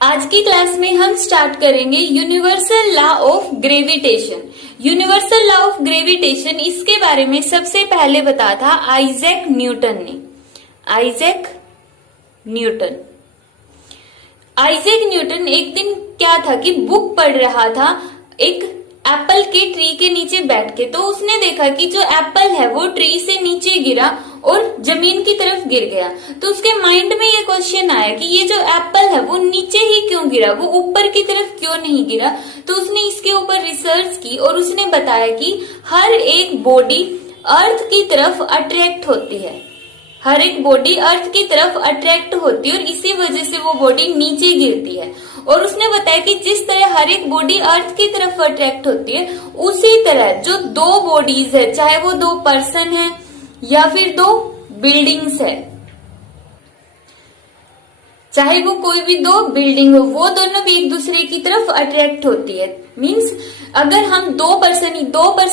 आज की क्लास में हम स्टार्ट करेंगे universal law of gravitation. Universal law of gravitation, इसके बारे में सबसे पहले बताया था आइजैक न्यूटन ने। आइजैक न्यूटन एक दिन क्या था कि बुक पढ़ रहा था एक एप्पल के ट्री के नीचे बैठ के। तो उसने देखा कि जो एप्पल है वो ट्री से नीचे गिरा और जमीन की तरफ गिर गया। तो उसके माइंड में ये क्वेश्चन आया कि ये जो एप्पल है वो नीचे ही क्यों गिरा, वो ऊपर की तरफ क्यों नहीं गिरा। तो उसने इसके ऊपर रिसर्च की और उसने बताया कि हर एक बॉडी अर्थ की तरफ अट्रैक्ट होती है, हर एक बॉडी अर्थ की तरफ अट्रैक्ट होती है और इसी वजह से वो बॉडी नीचे गिरती है। और उसने बताया कि जिस तरह हर एक बॉडी अर्थ की तरफ अट्रैक्ट होती है, उसी तरह जो दो बॉडीज है, चाहे वो दो पर्सन है या फिर दो बिल्डिंग्स है, चाहे वो कोई भी दो बिल्डिंग हो, वो दोनों भी एक दूसरे की तरफ अट्रैक्ट होती है। मीन्स अगर हम दो पर्सन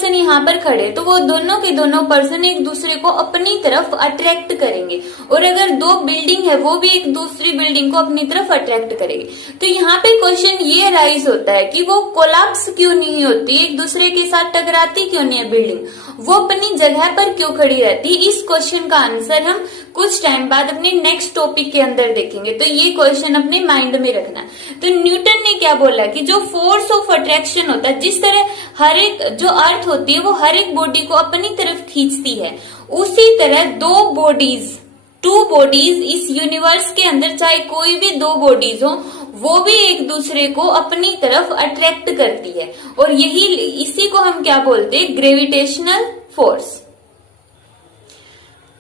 यहाँ पर खड़े तो वो दोनों के दोनों पर्सन एक दूसरे को अपनी तरफ अट्रैक्ट करेंगे, और अगर दो बिल्डिंग है वो भी एक दूसरी बिल्डिंग को अपनी तरफ अट्रैक्ट करेगी। तो यहाँ पे क्वेश्चन ये राइज होता है कि वो कोलैप्स क्यों नहीं होती, एक दूसरे के साथ टकराती क्यों नहीं है बिल्डिंग, वो अपनी जगह पर क्यों खड़ी रहती। इस क्वेश्चन का आंसर हम कुछ टाइम बाद अपने नेक्स्ट टॉपिक के अंदर देखेंगे, तो ये क्वेश्चन अपने माइंड में रखना। तो न्यूटन ने क्या बोला कि जो फोर्स ऑफ अट्रैक्शन होता है, जिस तरह हर एक जो अर्थ होती है वो हर एक बॉडी को अपनी तरफ खींचती है, उसी तरह टू बॉडीज इस यूनिवर्स के अंदर, चाहे कोई भी दो बॉडीज हो, वो भी एक दूसरे को अपनी तरफ अट्रैक्ट करती है। और इसी को हम क्या बोलते हैं, ग्रेविटेशनल फोर्स।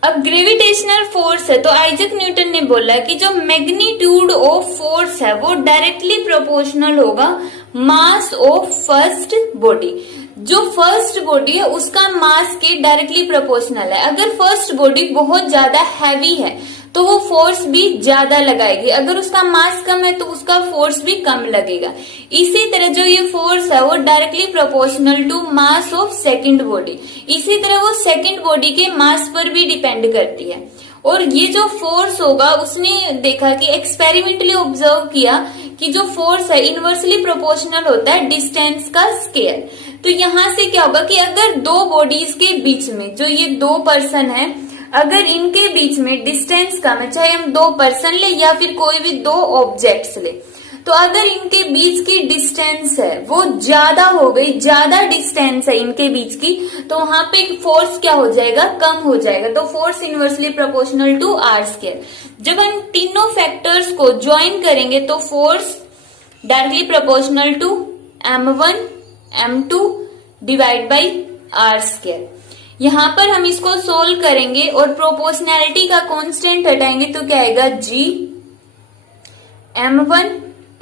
अब ग्रेविटेशनल फोर्स है तो आइजैक न्यूटन ने बोला कि जो मैग्नीट्यूड ऑफ फोर्स है वो डायरेक्टली प्रोपोर्शनल होगा मास ऑफ फर्स्ट बॉडी। जो फर्स्ट बॉडी है उसका मास के डायरेक्टली प्रोपोर्शनल है। अगर फर्स्ट बॉडी बहुत ज्यादा हैवी है तो वो फोर्स भी ज्यादा लगाएगी, अगर उसका मास कम है तो उसका फोर्स भी कम लगेगा। इसी तरह जो ये फोर्स है वो directly proportional to mass of second body, इसी तरह वो सेकंड बॉडी के मास पर भी डिपेंड करती है। और ये जो फोर्स होगा, उसने देखा कि एक्सपेरिमेंटली ऑब्जर्व किया कि जो फोर्स है इनवर्सली प्रोपोर्शनल होता है डिस्टेंस का स्केयर। तो यहाँ से क्या होगा कि अगर दो बॉडीज के बीच में, जो ये दो पर्सन है, अगर इनके बीच में डिस्टेंस कम है, चाहे हम दो पर्सन ले या फिर कोई भी दो ऑब्जेक्ट्स ले, तो अगर इनके बीच की डिस्टेंस है वो ज्यादा हो गई, ज्यादा डिस्टेंस है इनके बीच की, तो वहां पे फोर्स क्या हो जाएगा, कम हो जाएगा। तो force inversely proportional to r square. जब हम तीनों फैक्टर्स को ज्वाइन करेंगे तो force directly proportional to m1 m2 divide by r square. यहाँ पर हम इसको सोल्व करेंगे और प्रोपोर्शनैलिटी का कांस्टेंट हटाएंगे तो क्या आएगा, g m1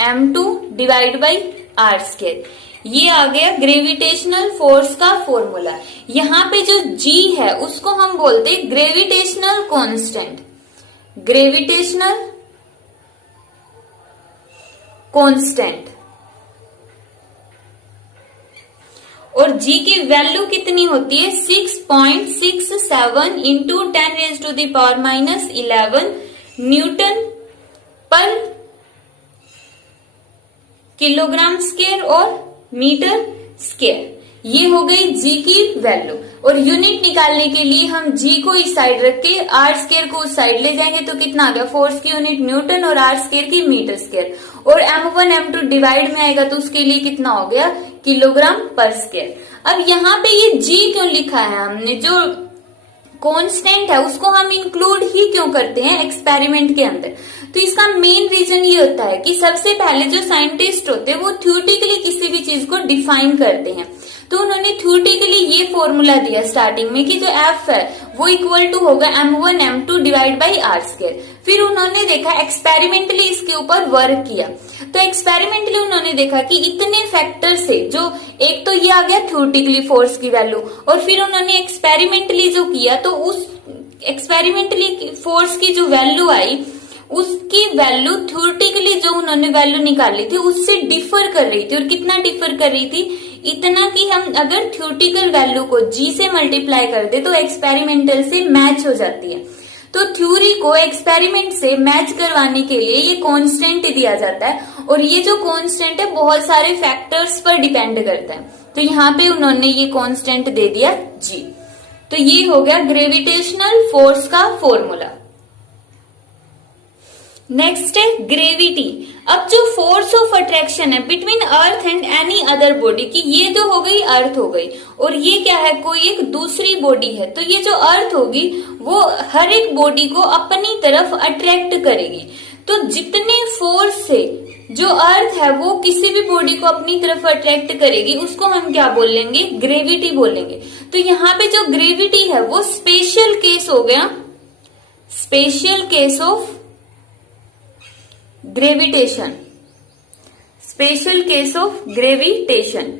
m2 divide by r square. ये आ गया ग्रेविटेशनल फोर्स का फॉर्मूला। यहाँ पे जो g है उसको हम बोलते हैं ग्रेविटेशनल कांस्टेंट, ग्रेविटेशनल कांस्टेंट। और g की वैल्यू कितनी होती है, 6.67 इंटू 10⁻⁻11 न्यूटन पर किलोग्राम स्क्वायर और मीटर स्क्वायर। ये हो गई g की वैल्यू। और यूनिट निकालने के लिए हम g को इस साइड रख के आर स्क्वायर को उस साइड ले जाएंगे, तो कितना आ गया, फोर्स की यूनिट न्यूटन और आर स्क्वायर की मीटर स्क्वायर। और m1 m2 डिवाइड में आएगा तो उसके लिए कितना हो गया, किलोग्राम पर स्क्वायर। अब यहाँ पे ये g क्यों लिखा है हमने, जो कांस्टेंट है उसको हम इंक्लूड ही क्यों करते हैं एक्सपेरिमेंट के अंदर। तो इसका मेन रीजन ये होता है कि सबसे पहले जो साइंटिस्ट होते हैं वो थ्योरेटिकली किसी भी चीज को डिफाइन करते हैं। तो उन्होंने थ्योरेटिकली ये फॉर्मूला दिया स्टार्टिंग में कि जो एफ है वो इक्वल टू होगा m1 m2 divide by r square. फिर उन्होंने देखा, एक्सपेरिमेंटली इसके ऊपर वर्क किया, तो एक्सपेरिमेंटली उन्होंने देखा कि इतने फैक्टर से, जो एक तो ये आ गया थ्योरेटिकली फोर्स की वैल्यू, और फिर उन्होंने एक्सपेरिमेंटली जो किया तो उस एक्सपेरिमेंटली फोर्स की जो वैल्यू आई, उसकी वैल्यू थ्योरेटिकली जो उन्होंने वैल्यू निकाली थी उससे डिफर कर रही थी। और कितना डिफर कर रही थी, इतना कि हम अगर थ्योरेटिकल वैल्यू को g से मल्टीप्लाई कर दे तो एक्सपेरिमेंटल से मैच हो जाती है। तो थ्योरी को एक्सपेरिमेंट से मैच करवाने के लिए ये कांस्टेंट दिया जाता है और ये जो कांस्टेंट है बहुत सारे फैक्टर्स पर डिपेंड करता है। तो यहाँ पे उन्होंने ये कांस्टेंट दे दिया जी। तो ये हो गया ग्रेविटेशनल फोर्स का फॉर्मूला। नेक्स्ट है ग्रेविटी। अब जो फोर्स ऑफ अट्रैक्शन है between earth and any other body की, ये जो हो गई अर्थ हो गई और ये क्या है, कोई एक दूसरी बॉडी है। तो ये जो अर्थ होगी वो हर एक बॉडी को अपनी तरफ अट्रैक्ट करेगी। तो जितने फोर्स से जो अर्थ है वो किसी भी बॉडी को अपनी तरफ अट्रैक्ट करेगी उसको हम क्या बोलेंगे, ग्रेविटी बोलेंगे। तो यहाँ पे जो ग्रेविटी है वो स्पेशल केस हो गया, special case of gravitation, special case of gravitation.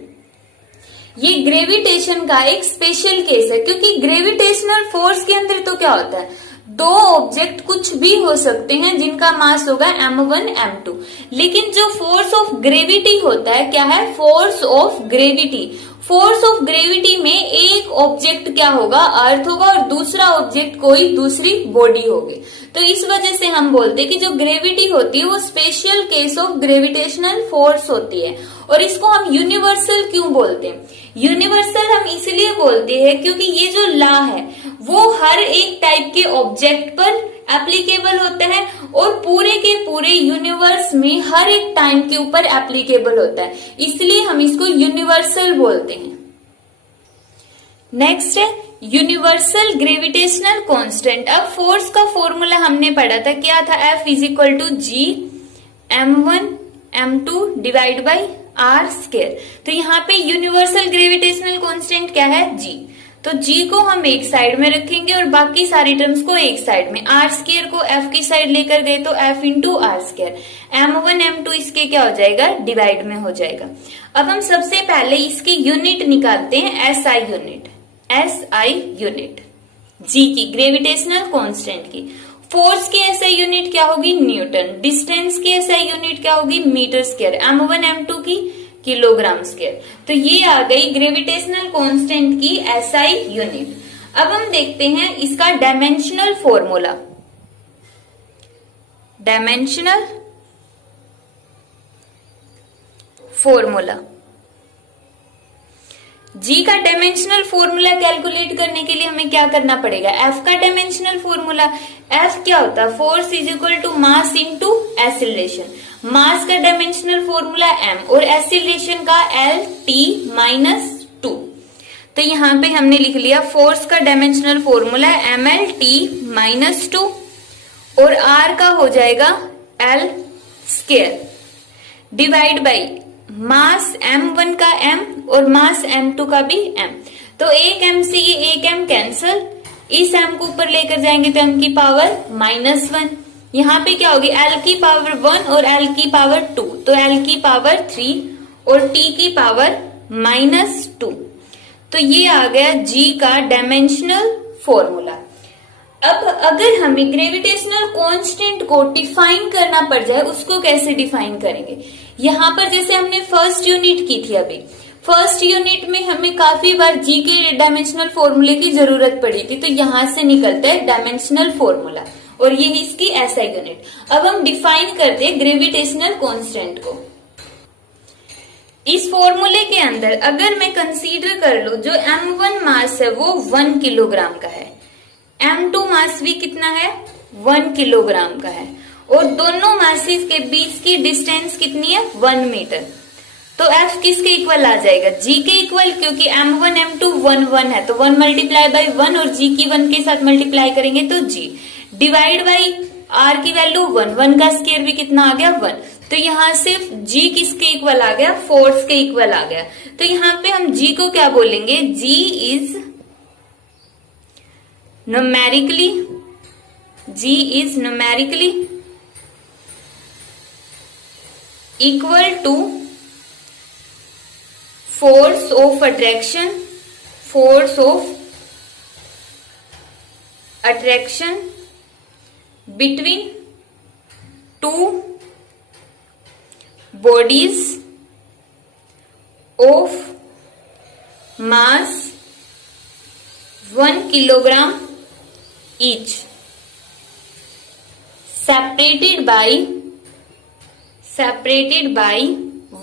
ये ग्रेविटेशन का एक स्पेशल केस है क्योंकि ग्रेविटेशनल फोर्स के अंदर तो क्या होता है, दो ऑब्जेक्ट कुछ भी हो सकते हैं जिनका मास होगा m1 m2, लेकिन जो फोर्स ऑफ ग्रेविटी होता है क्या है, force of gravity. Force of gravity में एक ऑब्जेक्ट क्या होगा, अर्थ होगा और दूसरा ऑब्जेक्ट कोई दूसरी बॉडी होगी। तो इस वजह से हम बोलते हैं कि जो ग्रेविटी होती है वो special case of gravitational force होती है। और इसको हम यूनिवर्सल क्यों बोलते हैं, यूनिवर्सल हम इसलिए बोलते हैं क्योंकि ये जो लॉ है वो हर एक टाइप के ऑब्जेक्ट पर एप्लीकेबल होता है और पूरे के पूरे यूनिवर्स में हर एक टाइम के ऊपर एप्लीकेबल होता है, इसलिए हम इसको यूनिवर्सल बोलते हैं। नेक्स्ट है यूनिवर्सल ग्रेविटेशनल कांस्टेंट। अब फोर्स का फॉर्मूला हमने पढ़ा था, क्या था, F is equal to G m1 m2 divide by r square. तो यहाँ पे यूनिवर्सल ग्रेविटेशनल कांस्टेंट क्या है, जी। तो जी को हम एक साइड में रखेंगे और बाकी सारी टर्म्स को एक साइड में। आर स्क्वायर को एफ की साइड लेकर गए तो F into are square, m1 m2 इसके क्या हो जाएगा, डिवाइड में हो जाएगा। अब हम सबसे पहले इसकी यूनिट निकालते हैं, एसआई यूनिट, एसआई यूनिट जी की, ग्रेविटेशनल कांस्टेंट की। फोर्स की एसआई यूनिट क्या होगी, न्यूटन। डिस्टेंस की एसआई यूनिट क्या होगी, मीटर स्क्वायर। m1 m2 की किलोग्राम स्क्वायर। तो ये आ गई ग्रेविटेशनल कांस्टेंट की एसआई यूनिट। अब हम देखते हैं इसका डायमेंशनल फॉर्मूला। डायमेंशनल फॉर्मूला, जी का डायमेंशनल फॉर्मूला कैलकुलेट करने के लिए हमें क्या करना पड़ेगा, एफ का डायमेंशनल फॉर्मूला। एफ क्या होता है, force is equal to mass into acceleration. Mass का डायमेंशनल फॉर्मूला m और एक्सीलरेशन का L(t)-2। तो यहाँ पे हमने लिख लिया फोर्स का डायमेंशनल फॉर्मूला mL(t)-2 और r का हो जाएगा L square divide by mass m1 का m और मास m2 का भी m। तो एक m से ये एक m कैंसल, इस m को ऊपर लेकर जाएंगे तो m की पावर -1। यहाँ पे क्या होगी, L की पावर 1 और L की पावर 2, तो L की पावर 3 और T की पावर -2। तो ये आ गया G का डायमेंशनल फॉर्मूला। अब अगर हमें ग्रेविटेशनल कांस्टेंट को डिफाइन करना पड़ जाए, उसको कैसे डिफाइन करेंगे। यहाँ पर जैसे हमने फर्स्ट यूनिट की थी, अभी फर्स्ट यूनिट में हमें काफी बार जी के डायमेंशनल फॉर्मूले की जरूरत पड़ी थी, तो यहां से निकलता है डायमेंशनल फॉर्मूला और ये इसकी एसआई यूनिट। अब हम डिफाइन करते हैं ग्रेविटेशनल कांस्टेंट को। इस फॉर्मूले के अंदर अगर मैं कंसीडर कर लूं जो m1 मास है वो 1 किलोग्राम का है, m2 मास भी कितना है, 1 किलोग्राम का है और दोनों मासेस के बीच की डिस्टेंस कितनी है, 1 मीटर। तो F किसके इक्वल आ जाएगा, G के इक्वल, क्योंकि m1 m2 1 1 है तो 1 मल्टीप्लाई बाई 1 और G की 1 के साथ मल्टीप्लाई करेंगे तो G डिवाइड बाई R की वैल्यू 1, 1 का स्क्वायर भी कितना आ गया, 1। तो यहाँ सिर्फ G किसके इक्वल आ गया, फोर्स के इक्वल आ गया। तो यहाँ पे हम G को क्या बोलेंगे, G is numerically equal to force of attraction between two bodies of mass 1 kilogram each. Separated by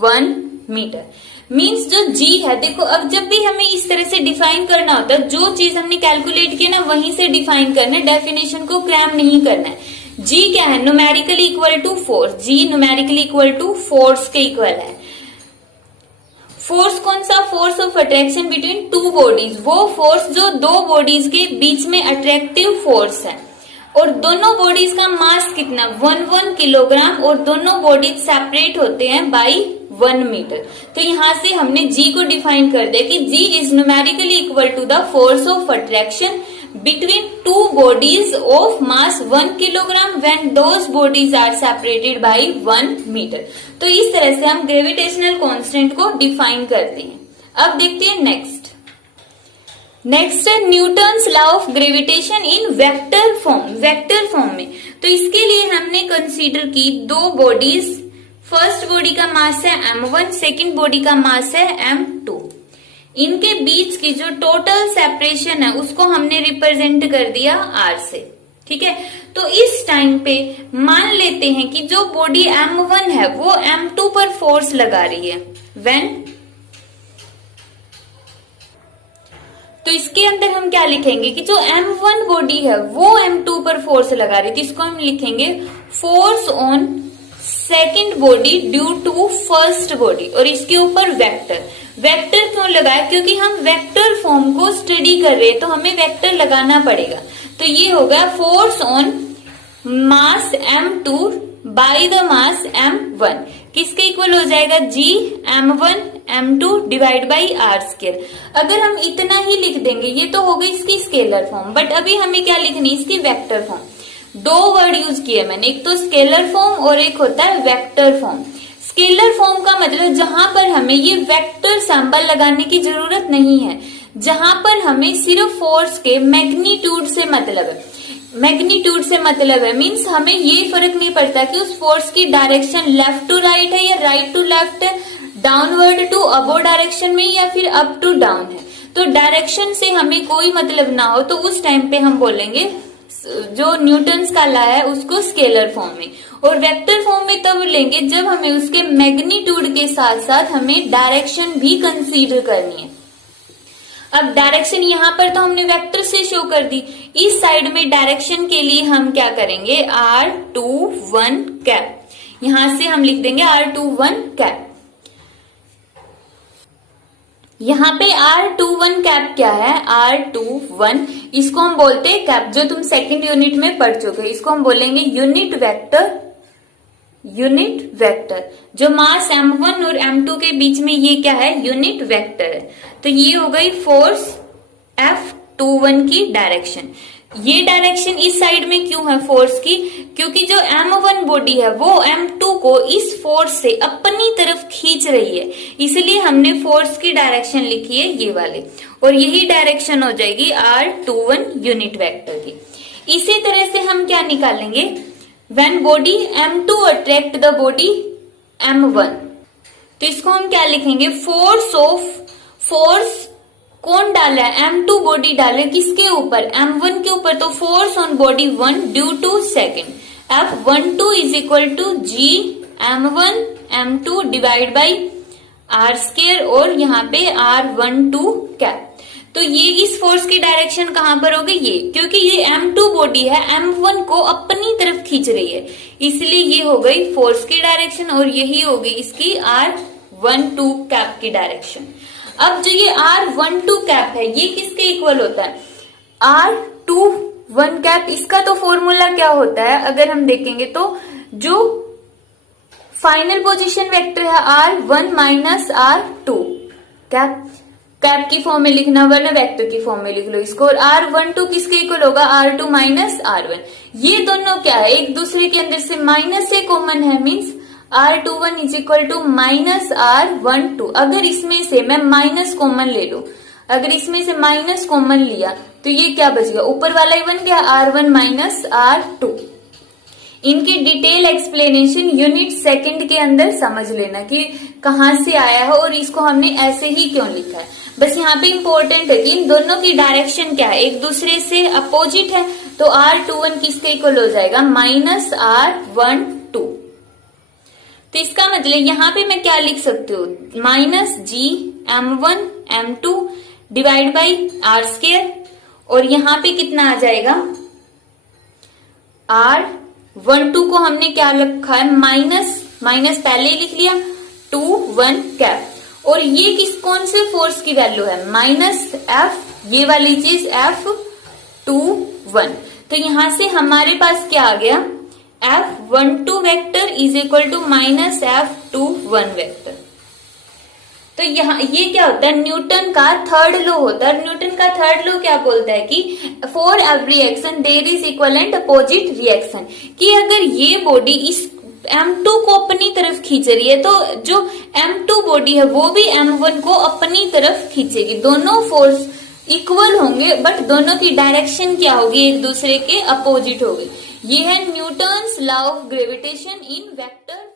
1 metre. Means जो जी है, देखो अब जब भी हमें इस तरह से डिफाइन करना होता है, जो चीज हमने कैलकुलेट की ना वहीं से डिफाइन करना है, डेफिनेशन को क्रैम नहीं करना है। जी क्या है, numerically equal to force. G numerically equal to force के इक्वल है। फोर्स कौन सा, force of attraction between two bodies, वो फोर्स जो दो बॉडीज के बीच में अट्रैक्टिव फोर्स है। और दोनों बॉडीज का मास कितना, 1 किलोग्राम, और दोनों बॉडीज सेपरेट होते हैं बाई 1 मीटर। तो यहां से हमने जी को डिफाइन कर दिया कि G is numerically equal to the force of attraction between two bodies of mass 1 kilogram when those bodies are separated by 1 metre. तो इस तरह से हम ग्रेविटेशनल कांस्टेंट को डिफाइन करते हैं। अब देखते हैं नेक्स्ट है Newton's law of gravitation in vector form में। तो इसके लिए हमने कंसीडर की दो बॉडीज, फर्स्ट बॉडी का मास है m1, सेकंड बॉडी का मास है m2। इनके बीच की जो टोटल सेपरेशन है उसको हमने रिप्रेजेंट कर दिया r से, ठीक है। तो इस टाइम पे मान लेते हैं कि जो बॉडी m1 है वो m2 पर फोर्स लगा रही है व्हेन, तो इसके अंदर हम क्या लिखेंगे कि जो m1 बॉडी है वो m2 पर फोर्स लगा रही थी, इसको हम लिखेंगे force on second body due to first body. और इसके ऊपर वेक्टर क्यों लगाया, क्योंकि हम वेक्टर फॉर्म को स्टडी कर रहे हैं तो हमें वेक्टर लगाना पड़ेगा। तो ये हो गया force on mass m2 by the mass m1, किसके इक्वल हो जाएगा, g m1 m2 divide by r square. अगर हम इतना ही लिख देंगे, ये तो हो गई इसकी स्केलर फॉर्म, बट अभी हमें क्या लिखनी है, इसकी वेक्टर फॉर्म। दो वर्ड यूज किए मैंने, एक तो स्केलर फॉर्म और एक होता है वेक्टर फॉर्म। स्केलर फॉर्म का मतलब जहां पर हमें ये वेक्टर सिंबल लगाने की जरूरत नहीं है, जहां पर हमें सिर्फ फोर्स के मैग्नीट्यूड से मतलब है। मैग्नीट्यूड से मतलब है मीन्स हमें ये फर्क नहीं पड़ता कि उस फोर्स की डायरेक्शन लेफ्ट टू राइट है या राइट टू लेफ्ट है, डाउनवर्ड टू अबो डायरेक्शन में या फिर अप टू डाउन है। तो डायरेक्शन से हमें कोई मतलब ना हो तो उस टाइम पे हम बोलेंगे जो न्यूटन्स का लॉ है उसको स्केलर फॉर्म में, और वेक्टर फॉर्म में तब लेंगे जब हमें उसके मैग्नीट्यूड के साथ साथ हमें डायरेक्शन भी कंसीडर करनी है। अब डायरेक्शन यहाँ पर तो हमने वेक्टर से शो कर दी, इस साइड में डायरेक्शन के लिए हम क्या करेंगे, r21 कैप, यहां से हम लिख देंगे r21 कैप। यहाँ पे r21 कैप क्या है, r21 इसको हम बोलते हैं कैप, जो तुम सेकंड यूनिट में पढ़ चुके हो, इसको हम बोलेंगे यूनिट वेक्टर। जो मास m1 और m2 के बीच में ये क्या है, यूनिट वेक्टर है। तो ये हो गई फोर्स F21 की डायरेक्शन। ये डायरेक्शन इस साइड में क्यों है फोर्स की, क्योंकि जो m1 बॉडी है वो m2 को इस फोर्स से अपनी तरफ खींच रही है, इसलिए हमने फोर्स की डायरेक्शन लिखी है ये वाले, और यही डायरेक्शन हो जाएगी r21 यूनिट वेक्टर की। इसी तरह से हम क्या निकालेंगे, when body m2 attract the body m1, तो इसको हम क्या लिखेंगे, फोर्स कौन डाला है, m2 बॉडी डाले किसके ऊपर, m1 के ऊपर, तो force on body 1 due to second, F12 is equal to g m1 m2 divide by r square, और यहाँ पे r12 कैप। तो ये इस फोर्स की डायरेक्शन कहां पर होगी, ये, क्योंकि ये m2 बॉडी है m1 को अपनी तरफ खींच रही है, इसलिए ये हो गई फोर्स की डायरेक्शन, और यही होगी इसकी r12 कैप की डायरेक्शन। अब जो ये r12 कैप है ये किसके इक्वल होता है, r21 कैप। इसका तो फॉर्मूला क्या होता है, अगर हम देखेंगे तो जो फाइनल पोजीशन वेक्टर है r1 माइनस r2 कैप की फॉर्म में लिखना, वरना वेक्टर की फॉर्म में लिख लो इसको, और r12 किसके इक्वल होगा, r2 माइनस r1। ये दोनों क्या है, एक दूसरे के अंदर से माइनस से कॉमन है, means r21 is equal to minus r12। अगर इसमें से मैं माइनस कॉमन ले लू, अगर इसमें से माइनस कॉमन लिया तो ये क्या बच गया, ऊपर वाला ही बन गया r1 माइनस r2। इनकी डिटेल एक्सप्लेनेशन यूनिट सेकंड के अंदर समझ लेना कि कहां से आया है और इसको हमने ऐसे ही क्यों लिखा है। बस यहाँ पे इंपॉर्टेंट है कि इन दोनों की डायरेक्शन क्या है, एक दूसरे से अपोजिट है, तो R21 किसके इक्वल हो जाएगा, माइनस R12। तो इसका मतलब यहां पे मैं क्या लिख सकती हूँ, minus GM1M2 divide by R², और यहां पे कितना आ जाएगा, R12 को हमने क्या रखा है, माइनस माइनस पहले ही लिख लिया, 21 कैप, और ये कौन से फोर्स की वैल्यू है, माइनस F, ये वाली चीज F21। तो यहां से हमारे पास क्या आ गया, F12 vector is equal to minus F21 vector. तो यहाँ ये क्या होता है, न्यूटन का थर्ड लॉ होता है। न्यूटन का थर्ड लॉ क्या बोलता है कि for every action there is equivalent opposite reaction, कि अगर ये बॉडी इस M2 को अपनी तरफ खींच रही है तो जो M2 बॉडी है वो भी M1 को अपनी तरफ खींचेगी। दोनों फोर्स इक्वल होंगे बट दोनों की डायरेक्शन क्या होगी, एक दूसरे के अपोजिट होगी। ये है Newton's law of gravitation in vector